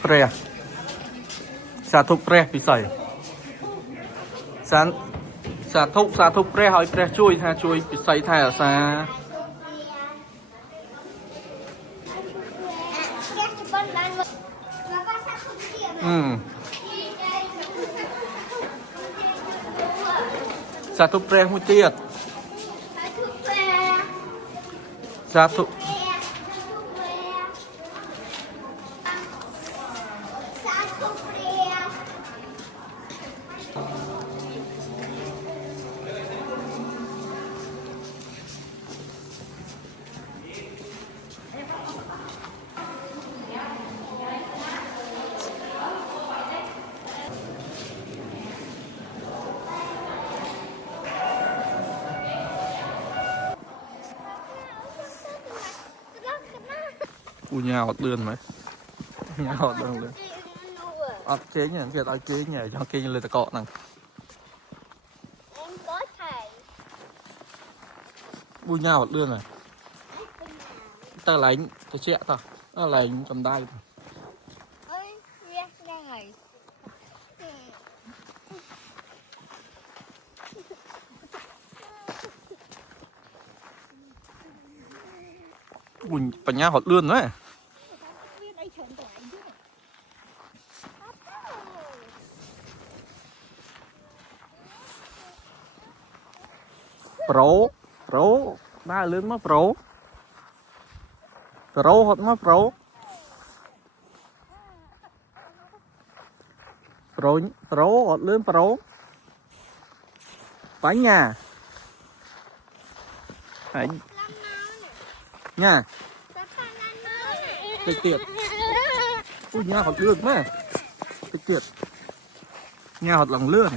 เปรย์สาธุเปรย์พิเศษสาธุเปรย์หอยเปรย์ช่วยพิเศษไทยซาสาธุเปรย์มุเตียดสาธุกูยาวเดือนไหมยาวเดือนเลยอัดเจ๊เนี่ยเกิดอัดเจ๊เนี่ยcho kiaเลยตะเกาะนั่งกูยาวเดือนnày ta lấy ta chẹ ta ta lấy cầm đai ui bà nhà họ lươn đấy pro ba lươn má pro hot má pro hot lươn pro bánh nhà nha tiệt ui nhà hot lươn má tiệt nhà hot lòng lươn